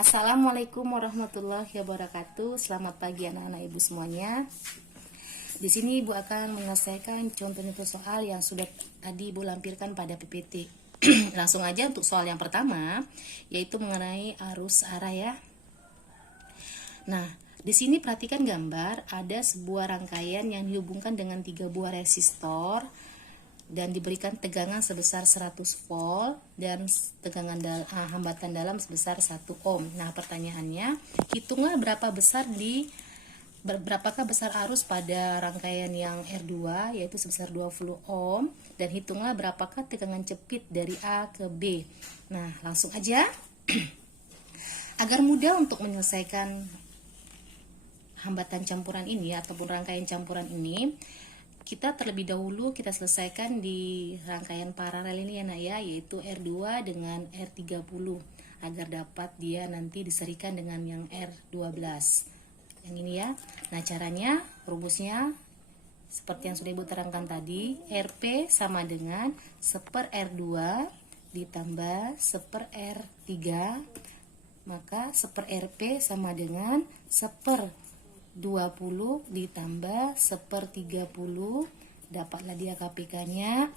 Assalamualaikum warahmatullahi wabarakatuh. Selamat pagi anak-anak ibu semuanya. Di sini ibu akan menyelesaikan contoh soal yang sudah tadi ibu lampirkan pada PPT. Langsung aja untuk soal yang pertama, yaitu mengenai arus arah ya. Nah, di sini perhatikan gambar, ada sebuah rangkaian yang dihubungkan dengan 3 buah resistor dan diberikan tegangan sebesar 100 volt dan tegangan hambatan dalam sebesar 1 ohm. Nah, pertanyaannya, hitunglah berapakah besar arus pada rangkaian yang R2 yaitu sebesar 20 ohm, dan hitunglah berapakah tegangan cepit dari A ke B. Nah, langsung aja. Agar mudah untuk menyelesaikan hambatan campuran ini ataupun rangkaian campuran ini, kita terlebih dahulu kita selesaikan di rangkaian paralel ini ya nak ya, yaitu R2 dengan R30 agar dapat dia nanti diserikan dengan yang R12 yang ini ya. Nah, caranya, rumusnya seperti yang sudah ibu terangkan tadi, RP sama dengan 1/R2 ditambah 1/R3, maka 1/RP sama dengan 1/20 ditambah 1/30, dapatlah dia KPK-nya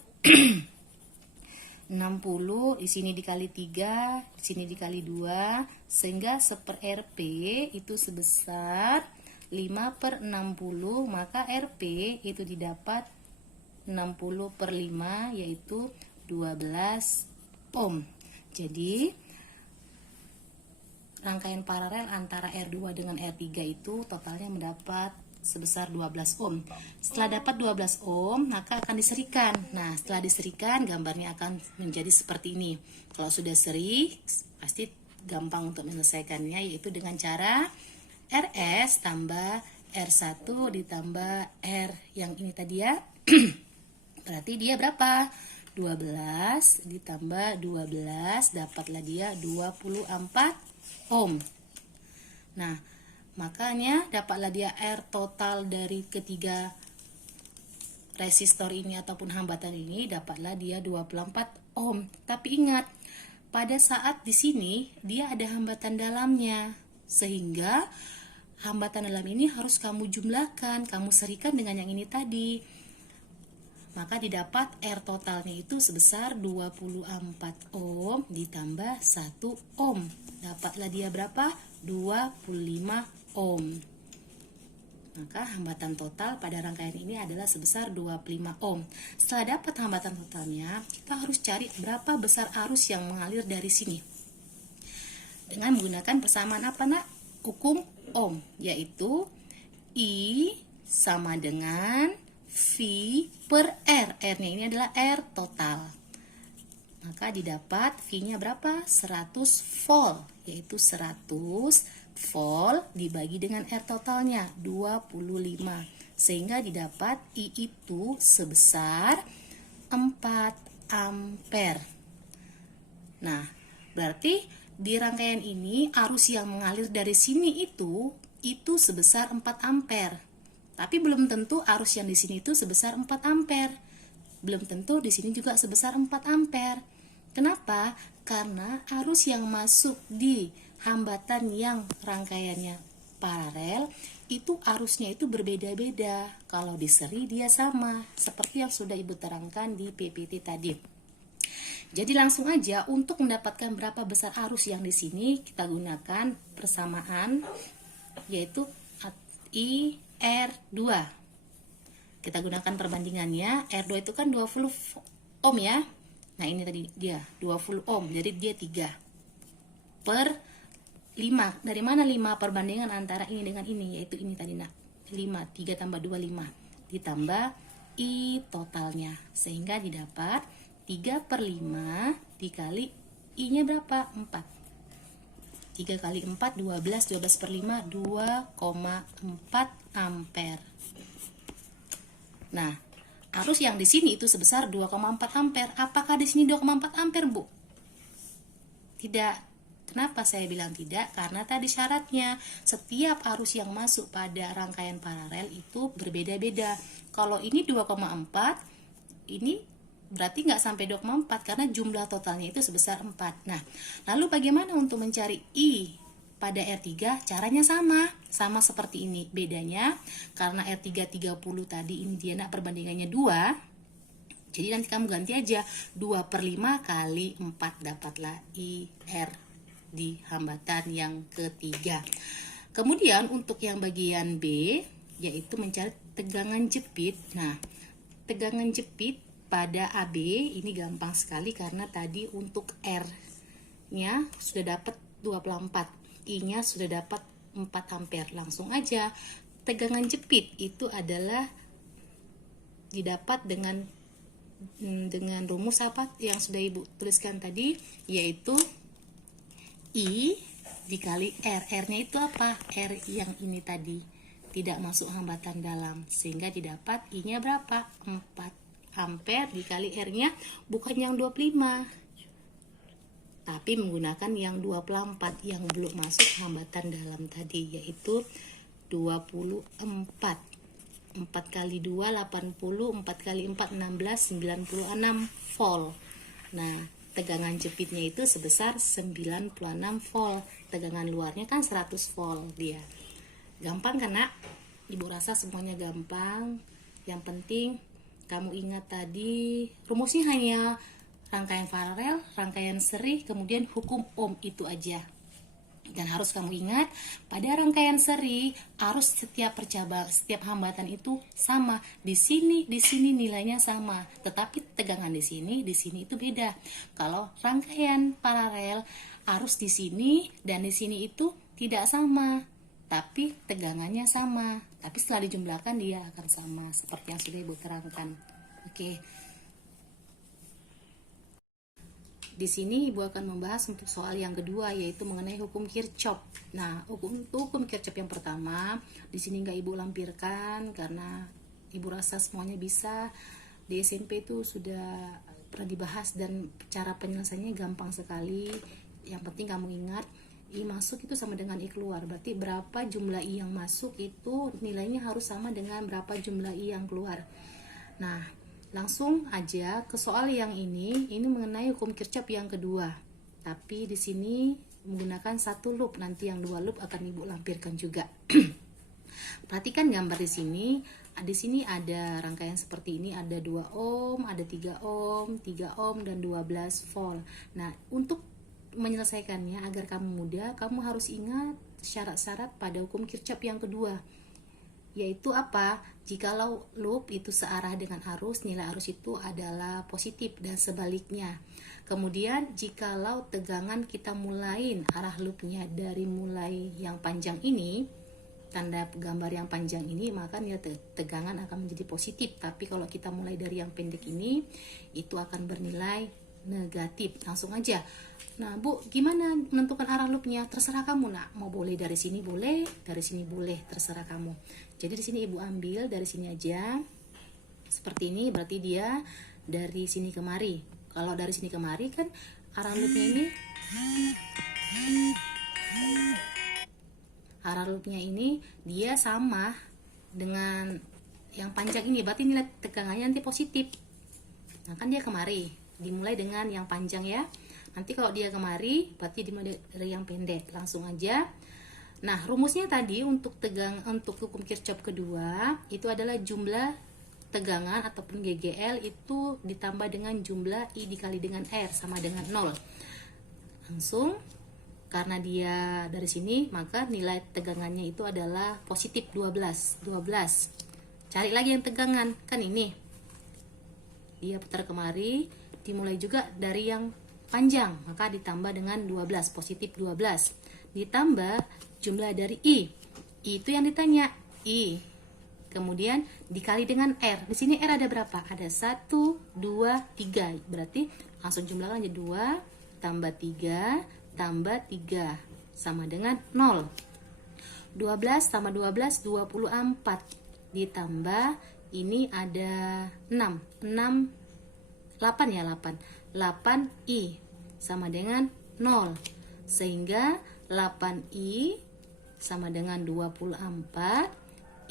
60, di sini dikali 3, di sini dikali 2, sehingga 1/RP itu sebesar 5/60, maka RP itu didapat 60/5 yaitu 12 ohm. Jadi rangkaian paralel antara R2 dengan R3 itu totalnya mendapat sebesar 12 ohm. Setelah dapat 12 ohm, maka akan diserikan. Nah, setelah diserikan, gambarnya akan menjadi seperti ini. Kalau sudah seri, pasti gampang untuk menyelesaikannya, yaitu dengan cara RS tambah R1 ditambah R yang ini tadi ya. Berarti dia berapa? 12 ditambah 12, dapatlah dia 24 ohm. Nah, makanya dapatlah dia R total dari ketiga resistor ini ataupun hambatan ini, dapatlah dia 24 ohm. Tapi ingat, pada saat di sini dia ada hambatan dalamnya, sehingga hambatan dalam ini harus kamu jumlahkan, kamu serikan dengan yang ini tadi. Maka didapat R totalnya itu sebesar 24 ohm ditambah 1 ohm. Dapatlah dia berapa? 25 ohm. Maka hambatan total pada rangkaian ini adalah sebesar 25 ohm. Setelah dapat hambatan totalnya, kita harus cari berapa besar arus yang mengalir dari sini. Dengan menggunakan persamaan apa nak? Hukum ohm, yaitu I sama dengan V per R. R-nya ini adalah R total. Maka didapat V-nya berapa? 100 volt, yaitu 100 volt dibagi dengan R totalnya 25, sehingga didapat I itu sebesar 4 ampere. Nah, berarti di rangkaian ini arus yang mengalir dari sini itu sebesar 4 ampere. Tapi belum tentu arus yang di sini itu sebesar 4 ampere. Belum tentu di sini juga sebesar 4 ampere. Kenapa? Karena arus yang masuk di hambatan yang rangkaiannya paralel itu arusnya itu berbeda-beda. Kalau di seri dia sama, seperti yang sudah ibu terangkan di PPT tadi. Jadi langsung aja, untuk mendapatkan berapa besar arus yang di sini, kita gunakan persamaan, yaitu I R2. Kita gunakan perbandingannya. R2 itu kan 20 ohm ya. Nah, ini tadi dia 20 ohm. Jadi dia 3/5. Dari mana 5 perbandingan antara ini dengan ini? Yaitu ini tadi nak. 5, 3 tambah 2, 5. Ditambah I totalnya. Sehingga didapat 3/5 dikali I-nya berapa? 4. 3 kali 4, 12, 12/5, 2,4 ampere. Nah, arus yang di sini itu sebesar 2,4 ampere. Apakah di sini 2,4 ampere, Bu? Tidak. Kenapa saya bilang tidak? Karena tadi syaratnya, setiap arus yang masuk pada rangkaian paralel itu berbeda-beda. Kalau ini 2,4, ini berarti nggak sampai 2,4 karena jumlah totalnya itu sebesar 4. Nah, lalu bagaimana untuk mencari I pada R3 caranya sama seperti ini. Bedanya karena R3 30 tadi ini dia perbandingannya 2, jadi nanti kamu ganti aja 2/5 kali 4, dapatlah IR di hambatan yang ketiga. Kemudian untuk yang bagian B, yaitu mencari tegangan jepit. Nah, tegangan jepit pada AB ini gampang sekali karena tadi untuk R-nya sudah dapat 24, I-nya sudah dapat 4 ampere. Langsung aja, tegangan jepit itu adalah didapat dengan rumus apa yang sudah Ibu tuliskan tadi, yaitu I dikali R. R-nya itu apa? R yang ini tadi tidak masuk hambatan dalam, sehingga didapat I-nya berapa? 4 ampere dikali R-nya bukan yang 25, tapi menggunakan yang 24 yang belum masuk hambatan dalam tadi, yaitu 24. 4 kali 2 80, 4 kali 4 16, 96 volt. Nah, tegangan jepitnya itu sebesar 96 volt. Tegangan luarnya kan 100 volt dia. Gampang kan, Nak? Ibu rasa semuanya gampang. Yang penting kamu ingat tadi rumusnya hanya rangkaian paralel, rangkaian seri, kemudian hukum ohm, itu aja. Dan harus kamu ingat, pada rangkaian seri arus setiap hambatan itu sama. Di sini nilainya sama, tetapi tegangan di sini itu beda. Kalau rangkaian paralel, arus di sini dan di sini itu tidak sama, tapi tegangannya sama. Tapi setelah dijumlahkan dia akan sama, seperti yang sudah Ibu terangkan. Oke. Di sini Ibu akan membahas untuk soal yang kedua, yaitu mengenai hukum Kirchhoff. Nah, hukum Kirchhoff yang pertama di sini nggak Ibu lampirkan karena Ibu rasa semuanya bisa. Di SMP itu sudah pernah dibahas dan cara penyelesaiannya gampang sekali. Yang penting kamu ingat, I masuk itu sama dengan I keluar. Berarti berapa jumlah I yang masuk itu nilainya harus sama dengan berapa jumlah I yang keluar. Nah, langsung aja ke soal yang ini mengenai hukum Kirchhoff yang kedua. Tapi di sini menggunakan 1 loop, nanti yang 2 loop akan Ibu lampirkan juga. Perhatikan gambar di sini. Di sini ada rangkaian seperti ini, ada 2 ohm, ada 3 ohm, 3 ohm dan 12 volt. Nah, untuk menyelesaikannya agar kamu mudah, kamu harus ingat syarat-syarat pada hukum Kirchhoff yang kedua. Yaitu apa? Jikalau loop itu searah dengan arus, nilai arus itu adalah positif dan sebaliknya. Kemudian jikalau tegangan kita mulain arah loopnya dari mulai yang panjang ini, tanda gambar yang panjang ini, maka nilai tegangan akan menjadi positif. Tapi kalau kita mulai dari yang pendek ini, itu akan bernilai negatif. Langsung aja. Nah, Bu, gimana menentukan arah loopnya? Terserah kamu, Nak. Mau boleh dari sini boleh, dari sini boleh, terserah kamu. Jadi di sini Ibu ambil dari sini aja. Seperti ini, berarti dia dari sini kemari. Kalau dari sini kemari kan arah loopnya ini, dia sama dengan yang panjang ini. Berarti nilai tegangannya nanti positif. Nah, kan dia kemari. Dimulai dengan yang panjang ya. Nanti kalau dia kemari, berarti dimulai dari yang pendek. Langsung aja. Nah, rumusnya tadi untuk hukum Kirchhoff kedua itu adalah jumlah tegangan ataupun GGL itu ditambah dengan jumlah I dikali dengan R sama dengan 0. Langsung, karena dia dari sini, maka nilai tegangannya itu adalah positif 12. Cari lagi yang tegangan, kan ini. Dia putar kemari, dimulai juga dari yang panjang, maka ditambah dengan 12, positif 12. Ditambah jumlah dari I itu yang ditanya, I. Kemudian dikali dengan R. Di sini R ada berapa? Ada 1, 2, 3. Berarti langsung jumlahkan aja 2 tambah 3 tambah 3 sama dengan 0. 12 tambah 12, 24. Ditambah ini ada 6. 8 ya, 8 I sama dengan 0. Sehingga 8I sama dengan 24,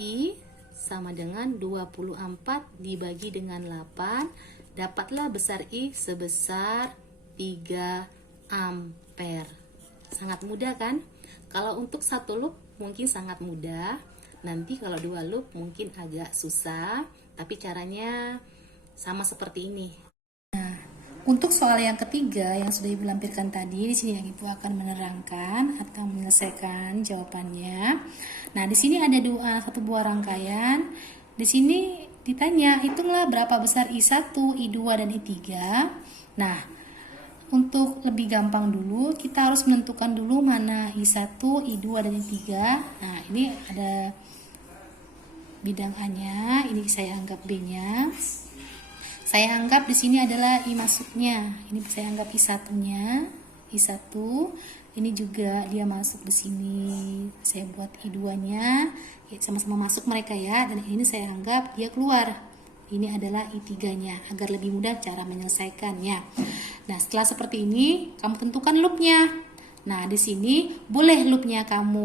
I sama dengan 24 dibagi dengan 8, dapatlah besar I sebesar 3 ampere. Sangat mudah kan? Kalau untuk satu loop mungkin sangat mudah, nanti kalau dua loop mungkin agak susah, tapi caranya sama seperti ini. Nah, untuk soal yang ketiga yang sudah Ibu lampirkan tadi, di sini yang Ibu akan menerangkan atau menyelesaikan jawabannya. Nah, di sini ada satu buah rangkaian. Di sini ditanya, hitunglah berapa besar I1, I2, dan I3. Nah, untuk lebih gampang dulu, kita harus menentukan dulu mana I1, I2, dan I3. Nah, ini ada bidang A-nya, ini saya anggap B-nya. Saya anggap di sini adalah I masuknya. Ini saya anggap I1-nya, I1. Ini juga dia masuk di sini. Saya buat I2-nya, ya, sama-sama masuk mereka ya. Dan ini saya anggap dia keluar. Ini adalah I3-nya, agar lebih mudah cara menyelesaikannya. Nah, setelah seperti ini, kamu tentukan loopnya. Nah, di sini boleh loopnya kamu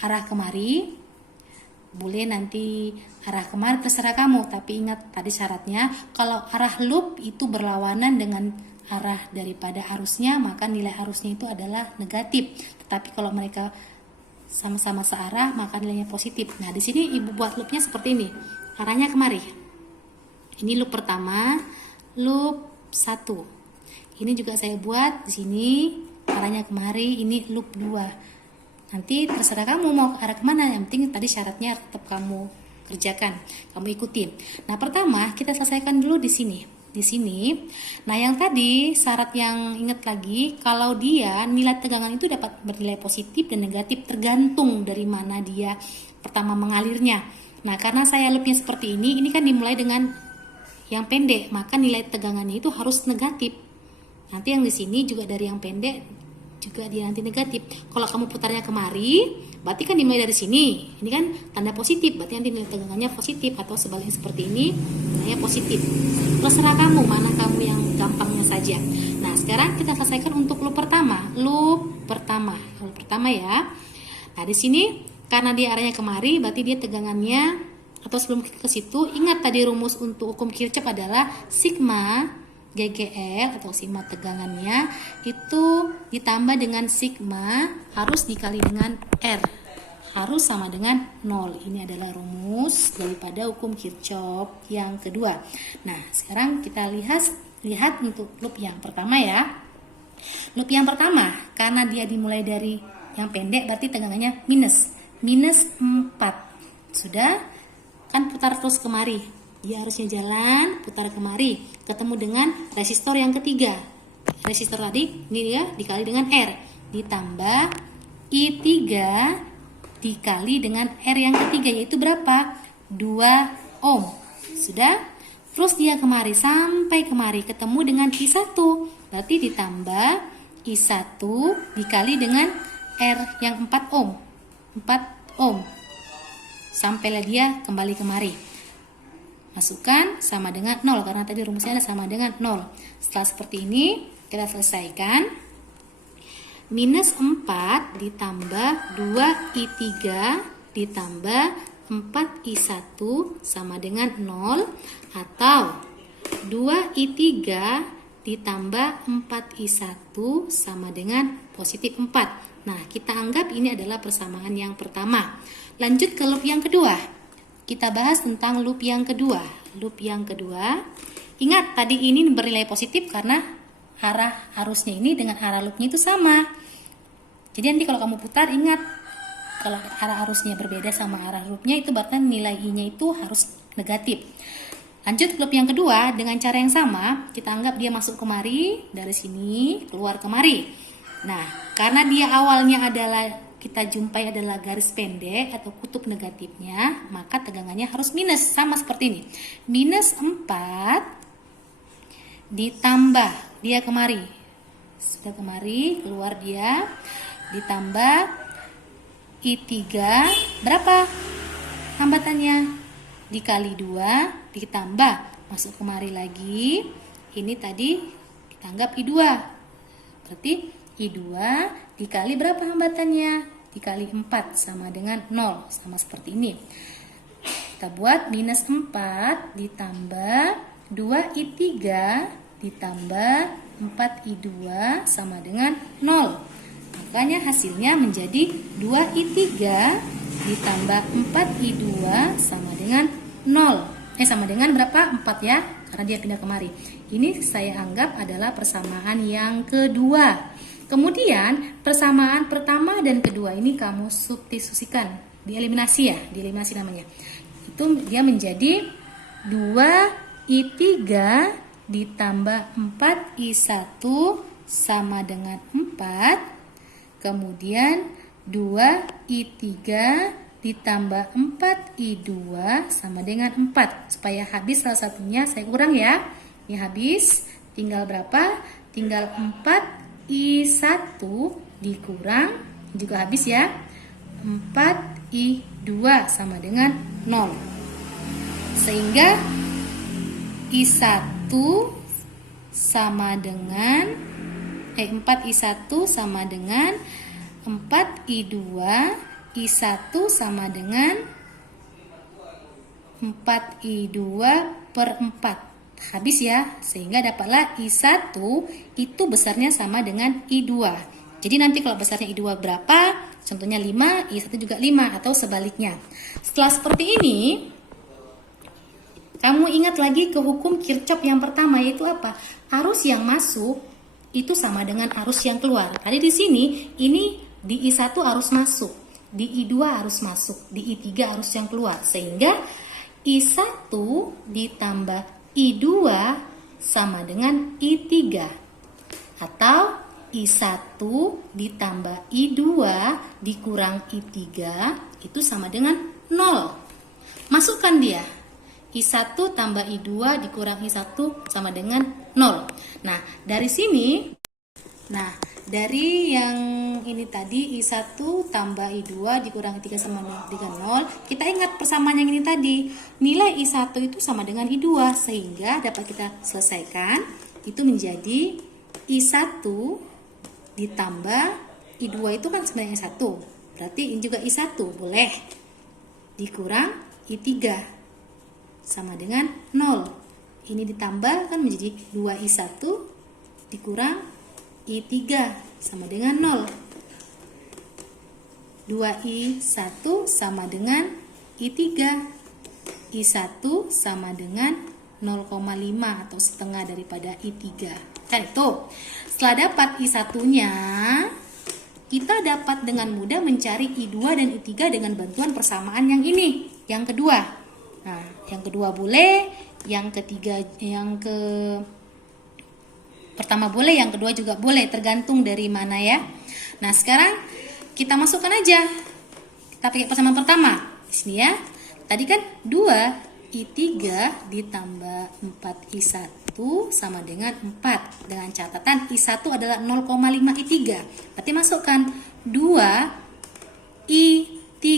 arah kemari, boleh nanti arah kemari, terserah kamu. Tapi ingat tadi syaratnya, kalau arah loop itu berlawanan dengan arah daripada arusnya, maka nilai arusnya itu adalah negatif. Tetapi kalau mereka sama-sama searah, maka nilainya positif. Nah, di sini Ibu buat loopnya seperti ini, arahnya kemari. Ini loop pertama, loop 1. Ini juga saya buat di sini arahnya kemari, ini loop 2. Nanti terserah kamu mau ke arah kemana, yang penting tadi syaratnya tetap kamu kerjakan, kamu ikutin. Nah, pertama kita selesaikan dulu di sini. Di sini, nah yang tadi syarat yang ingat lagi, kalau dia nilai tegangan itu dapat bernilai positif dan negatif tergantung dari mana dia pertama mengalirnya. Nah, karena saya loopnya seperti ini kan dimulai dengan yang pendek, maka nilai tegangannya itu harus negatif. Nanti yang di sini juga dari yang pendek juga dia nanti negatif. Kalau kamu putarnya kemari, berarti kan dimulai dari sini. Ini kan tanda positif, berarti nanti nilai tegangannya positif, atau sebaliknya seperti ini, nilainya positif. Terserah kamu, mana kamu yang gampangnya saja. Nah, sekarang kita selesaikan untuk loop pertama. Loop pertama ya. Nah, di sini karena dia arahnya kemari, berarti dia tegangannya, atau sebelum ke situ, ingat tadi rumus untuk hukum Kirchhoff adalah sigma GGL atau sigma tegangannya itu ditambah dengan sigma harus dikali dengan R, harus sama dengan 0. Ini adalah rumus daripada hukum Kirchhoff yang kedua. Nah, sekarang kita lihat untuk loop yang pertama ya. Loop yang pertama, karena dia dimulai dari yang pendek, berarti tegangannya minus 4. Sudah, kan putar terus kemari. Dia harusnya jalan, putar kemari, ketemu dengan resistor yang ketiga. Resistor tadi, ini dia dikali dengan R, ditambah I3 dikali dengan R yang ketiga, yaitu berapa? 2 ohm. Sudah? Terus dia kemari, sampai kemari, ketemu dengan I1. Berarti ditambah I1 dikali dengan R yang 4 ohm. 4 ohm. Sampailah dia kembali kemari. Masukkan sama dengan 0, karena tadi rumusnya ada sama dengan 0. Setelah seperti ini, kita selesaikan. Minus 4 ditambah 2I3 ditambah 4I1 sama dengan 0, atau 2I3 ditambah 4I1 sama dengan positif 4. Nah, kita anggap ini adalah persamaan yang pertama. Lanjut ke loop yang kedua. Kita bahas tentang loop yang kedua. Loop yang kedua, ingat tadi ini bernilai positif karena arah arusnya ini dengan arah loopnya itu sama. Jadi nanti kalau kamu putar, ingat kalau arah arusnya berbeda sama arah loopnya, itu berarti nilai I-nya itu harus negatif. Lanjut loop yang kedua, dengan cara yang sama, kita anggap dia masuk kemari, dari sini keluar kemari. Nah, karena dia awalnya adalah kita jumpai adalah garis pendek atau kutub negatifnya, maka tegangannya harus minus, sama seperti ini. Minus 4 ditambah dia kemari. Sudah kemari, keluar dia, ditambah I3 berapa hambatannya? Dikali 2 ditambah masuk kemari lagi. Ini tadi kita anggap I2. Berarti I2 dikali berapa hambatannya? Dikali 4 sama dengan 0, sama seperti ini. Kita buat minus 4 ditambah 2I3 ditambah 4I2 sama dengan 0. Makanya hasilnya menjadi 2I3 ditambah 4I2 sama dengan 0. Sama dengan berapa? 4 ya, karena dia pindah kemari. Ini saya anggap adalah persamaan yang kedua. Kemudian persamaan pertama dan kedua ini kamu substitusikan, dieliminasi ya, dieliminasi namanya. Itu dia menjadi 2I3 ditambah 4I1 sama dengan 4. Kemudian 2I3 ditambah 4I2 sama dengan 4. Supaya habis salah satunya saya kurang ya. Ini habis, tinggal berapa? Tinggal 4I1 dikurang, juga habis ya. 4I2 sama dengan 0. Sehingga I1 sama dengan 4I1 sama dengan 4I2, I1 sama dengan 4I2 per 4. Habis ya, sehingga dapatlah I1 itu besarnya sama dengan I2. Jadi nanti kalau besarnya I2 berapa? Contohnya 5, I1 juga 5 atau sebaliknya. Setelah seperti ini, kamu ingat lagi ke hukum Kirchhoff yang pertama, yaitu apa? Arus yang masuk itu sama dengan arus yang keluar. Tadi di sini, ini di I1 arus masuk, di I2 arus masuk, di I3 arus yang keluar. Sehingga I1 ditambah I2 sama dengan I3. Atau I1 ditambah I2 dikurang I3 itu sama dengan 0. Masukkan dia. I1 tambah I2 dikurang I1 sama dengan 0. Nah, dari sini, dari yang ini tadi I1 tambah I2 dikurang I3 sama dengan 0, kita ingat persamaan yang ini tadi. Nilai I1 itu sama dengan I2, sehingga dapat kita selesaikan. Itu menjadi I1 ditambah I2 itu kan sebenarnya 1. Berarti ini juga I1, boleh. Dikurang I3 sama dengan 0. Ini ditambah kan menjadi 2I1 dikurang I3 sama dengan 0. 2I1 sama dengan I3. I1 sama dengan 0,5 atau setengah daripada I3. Kan itu. Setelah dapat I1-nya, kita dapat dengan mudah mencari I2 dan I3 dengan bantuan persamaan yang ini, yang kedua. Nah, yang kedua boleh, yang ketiga, pertama boleh, yang kedua juga boleh, tergantung dari mana ya. Nah, sekarang kita masukkan aja. Kita pakai persamaan pertama. Di sini ya. Tadi kan 2I3 ditambah 4I1 sama dengan 4. Dengan catatan I1 adalah 0,5 I3. Berarti masukkan 2I3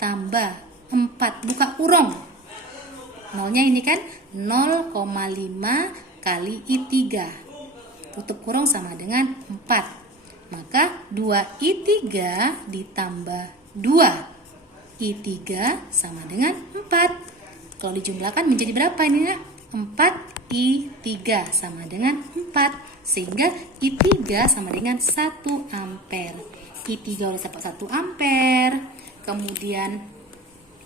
tambah 4, buka kurung. Nolnya ini kan 0,5 kali I3. Tutup kurung sama dengan 4. Maka 2I3 ditambah 2I3 sama dengan 4. Kalau dijumlahkan menjadi berapa ini ya? 4I3 sama dengan 4. Sehingga I3 sama dengan 1 ampere. I3 udah dapat 1 ampere. Kemudian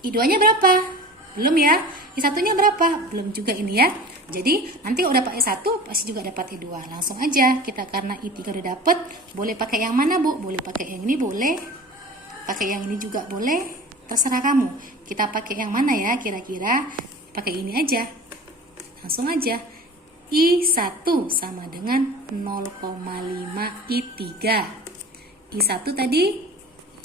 I2-nya berapa? Belum ya. I1-nya berapa? Belum juga ini ya. Jadi nanti kalau dapat I1 pasti juga dapat I2. Langsung aja kita, karena I3 udah dapat, boleh pakai yang mana Bu? Boleh pakai yang ini, boleh pakai yang ini juga boleh, terserah kamu. Kita pakai yang mana ya kira-kira? Pakai ini aja. Langsung aja. I1 sama dengan 0,5 I3. I1 tadi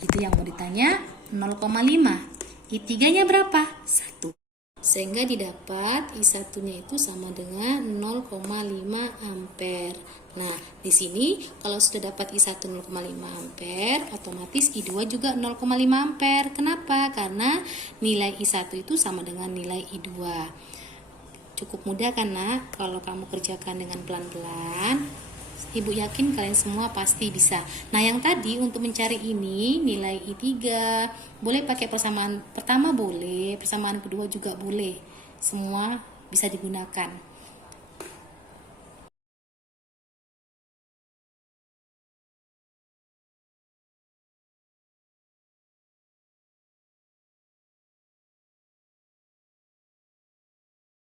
itu yang mau ditanya, 0,5. I3-nya berapa? 1. Sehingga didapat I1-nya itu sama dengan 0,5 ampere. Nah, di sini kalau sudah dapat I1 0,5 ampere, otomatis I2 juga 0,5 ampere. Kenapa? Karena nilai I1 itu sama dengan nilai I2. Cukup mudah kan, Nak? Kalau kamu kerjakan dengan pelan-pelan, Ibu yakin kalian semua pasti bisa. Nah, yang tadi untuk mencari ini, nilai I3, boleh pakai persamaan pertama boleh, persamaan kedua juga boleh. Semua bisa digunakan.